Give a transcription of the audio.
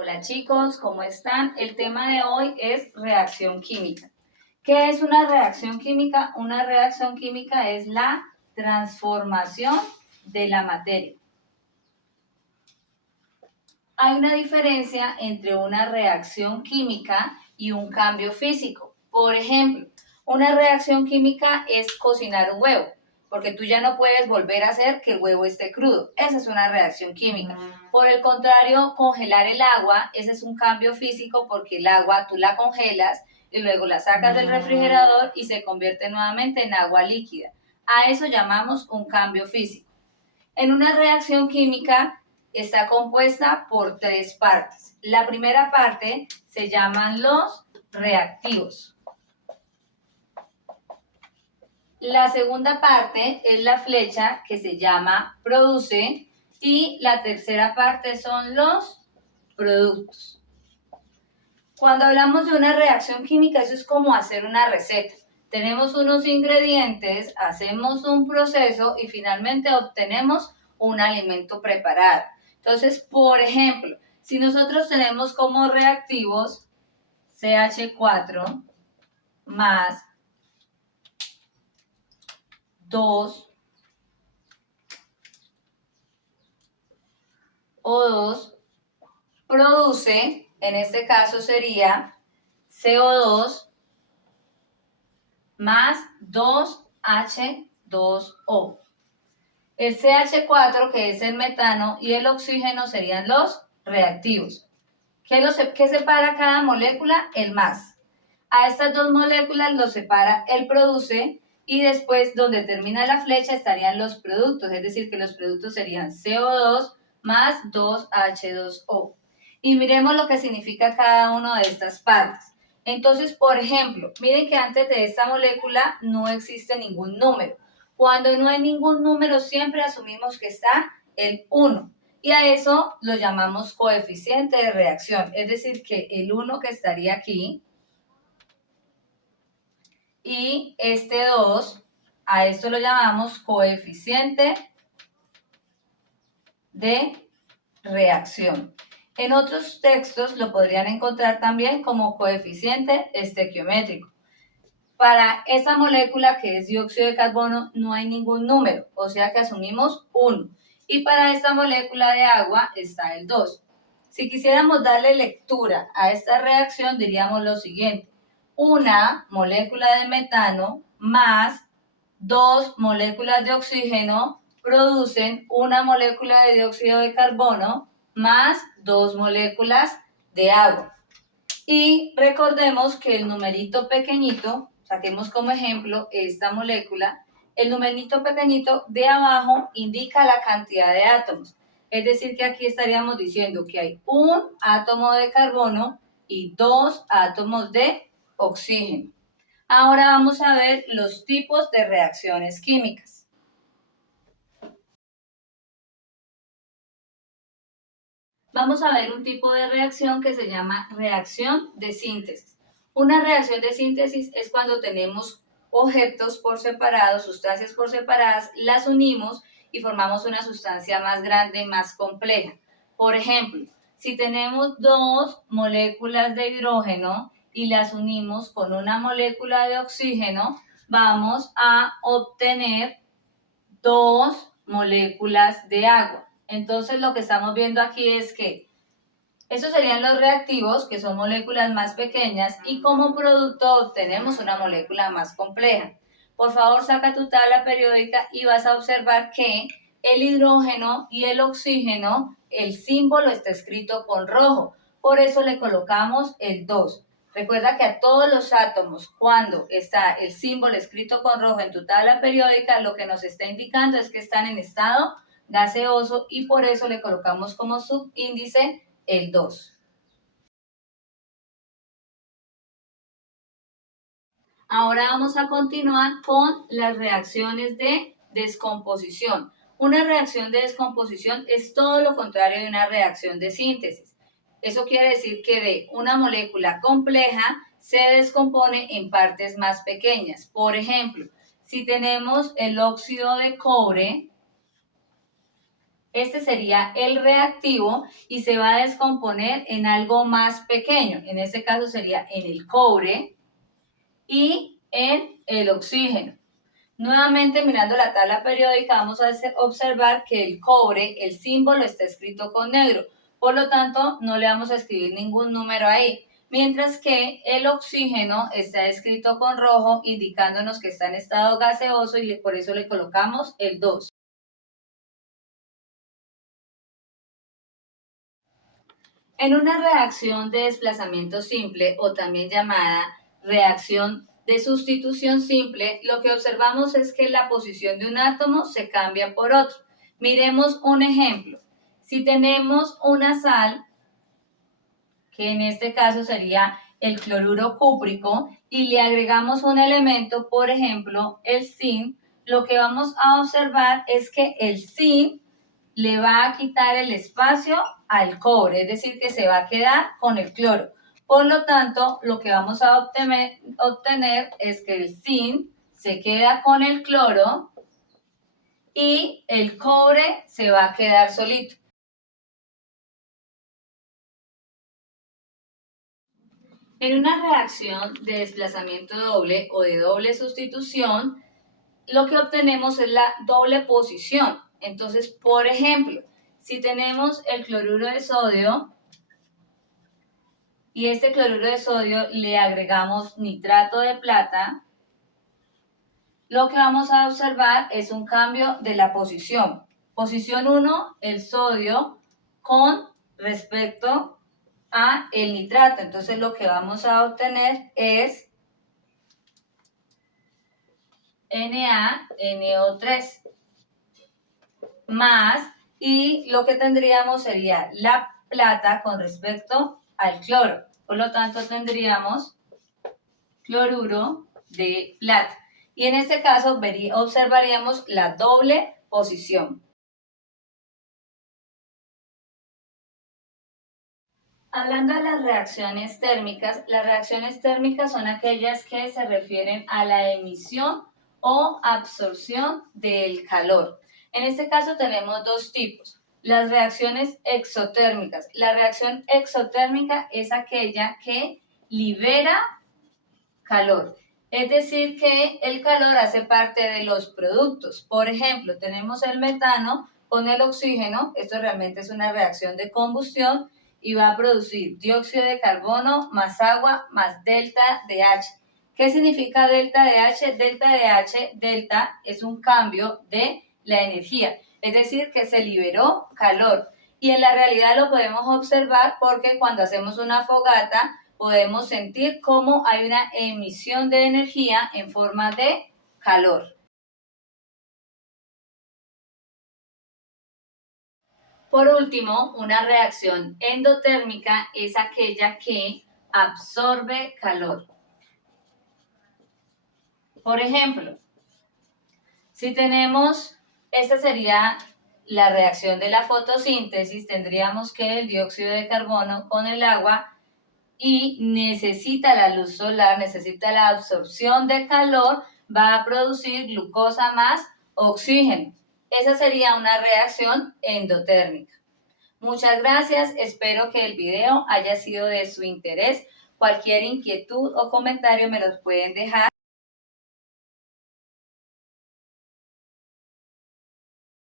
Hola chicos, ¿cómo están? El tema de hoy es reacción química. ¿Qué es una reacción química? Una reacción química es la transformación de la materia. Hay una diferencia entre una reacción química y un cambio físico. Por ejemplo, una reacción química es cocinar un huevo, porque tú ya no puedes volver a hacer que el huevo esté crudo. Esa es una reacción química. Por el contrario, congelar el agua, ese es un cambio físico porque el agua tú la congelas y luego la sacas del refrigerador y se convierte nuevamente en agua líquida. A eso llamamos un cambio físico. En una reacción química está compuesta por tres partes. La primera parte se llaman los reactivos. La segunda parte es la flecha que se llama produce y la tercera parte son los productos. Cuando hablamos de una reacción química, eso es como hacer una receta. Tenemos unos ingredientes, hacemos un proceso y finalmente obtenemos un alimento preparado. Entonces, por ejemplo, si nosotros tenemos como reactivos CH4 más 2 O2 produce, en este caso sería CO2 más 2H2O. El CH4, que es el metano, y el oxígeno serían los reactivos. ¿Qué separa cada molécula? El más. A estas dos moléculas los separa el produce y después donde termina la flecha estarían los productos, es decir, que los productos serían CO2 más 2H2O. Y miremos lo que significa cada una de estas partes. Entonces, por ejemplo, miren que antes de esta molécula no existe ningún número. Cuando no hay ningún número, siempre asumimos que está el 1. Y a eso lo llamamos coeficiente de reacción. Es decir, que el 1 que estaría aquí y este 2, a esto lo llamamos coeficiente de reacción. En otros textos lo podrían encontrar también como coeficiente estequiométrico. Para esta molécula que es dióxido de carbono no hay ningún número, o sea que asumimos 1. Y para esta molécula de agua está el 2. Si quisiéramos darle lectura a esta reacción diríamos lo siguiente. Una molécula de metano más 2 moléculas de oxígeno producen una molécula de dióxido de carbono más 2 moléculas de agua. Y recordemos que el numerito pequeñito, saquemos como ejemplo esta molécula, el numerito pequeñito de abajo indica la cantidad de átomos. Es decir, que aquí estaríamos diciendo que hay un átomo de carbono y 2 átomos de oxígeno. Ahora vamos a ver los tipos de reacciones químicas. Vamos a ver un tipo de reacción que se llama reacción de síntesis. Una reacción de síntesis es cuando tenemos objetos por separado, sustancias por separadas, las unimos y formamos una sustancia más grande, más compleja. Por ejemplo, si tenemos dos moléculas de hidrógeno y las unimos con una molécula de oxígeno, vamos a obtener dos moléculas de agua. Entonces lo que estamos viendo aquí es que estos serían los reactivos, que son moléculas más pequeñas, y como producto obtenemos una molécula más compleja. Por favor, saca tu tabla periódica y vas a observar que el hidrógeno y el oxígeno, el símbolo está escrito con rojo. Por eso le colocamos el 2. Recuerda que a todos los átomos, cuando está el símbolo escrito con rojo en tu tabla periódica, lo que nos está indicando es que están en estado gaseoso y por eso le colocamos como subíndice el 2. Ahora vamos a continuar con las reacciones de descomposición. Una reacción de descomposición es todo lo contrario de una reacción de síntesis. Eso quiere decir que de una molécula compleja se descompone en partes más pequeñas. Por ejemplo, si tenemos el óxido de cobre Este sería el reactivo y se va a descomponer en algo más pequeño. En este caso sería en el cobre y en el oxígeno. Nuevamente, mirando la tabla periódica, vamos a observar que el cobre, el símbolo está escrito con negro. Por lo tanto, no le vamos a escribir ningún número ahí. Mientras que el oxígeno está escrito con rojo, indicándonos que está en estado gaseoso y por eso le colocamos el 2. En una reacción de desplazamiento simple o también llamada reacción de sustitución simple, lo que observamos es que la posición de un átomo se cambia por otro. Miremos un ejemplo. Si tenemos una sal, que en este caso sería el cloruro cúprico, y le agregamos un elemento, por ejemplo, el zinc, lo que vamos a observar es que el zinc le va a quitar el espacio al cobre, es decir, que se va a quedar con el cloro. Por lo tanto, lo que vamos a obtener es que el zinc se queda con el cloro y el cobre se va a quedar solito. En una reacción de desplazamiento doble o de doble sustitución, lo que obtenemos es la doble posición. Entonces, por ejemplo, si tenemos el cloruro de sodio y este cloruro de sodio le agregamos nitrato de plata, lo que vamos a observar es un cambio de la posición. Posición 1, el sodio con respecto a el nitrato. Entonces lo que vamos a obtener es NaNO3 más, y lo que tendríamos sería la plata con respecto al cloro. Por lo tanto, tendríamos cloruro de plata. Y en este caso observaríamos la doble posición. Hablando de las reacciones térmicas son aquellas que se refieren a la emisión o absorción del calor. En este caso tenemos dos tipos. Las reacciones exotérmicas. La reacción exotérmica es aquella que libera calor. Es decir, que el calor hace parte de los productos. Por ejemplo, tenemos el metano con el oxígeno. Esto realmente es una reacción de combustión y va a producir dióxido de carbono más agua más delta de H. ¿Qué significa delta de H? Delta de H, delta es un cambio de la energía. Es decir, que se liberó calor. Y en la realidad lo podemos observar porque cuando hacemos una fogata, podemos sentir cómo hay una emisión de energía en forma de calor. Por último, una reacción endotérmica es aquella que absorbe calor. Por ejemplo, si tenemos, esta sería la reacción de la fotosíntesis, tendríamos que el dióxido de carbono con el agua y necesita la luz solar, necesita la absorción de calor, va a producir glucosa más oxígeno. Esa sería una reacción endotérmica. Muchas gracias, espero que el video haya sido de su interés. Cualquier inquietud o comentario me los pueden dejar.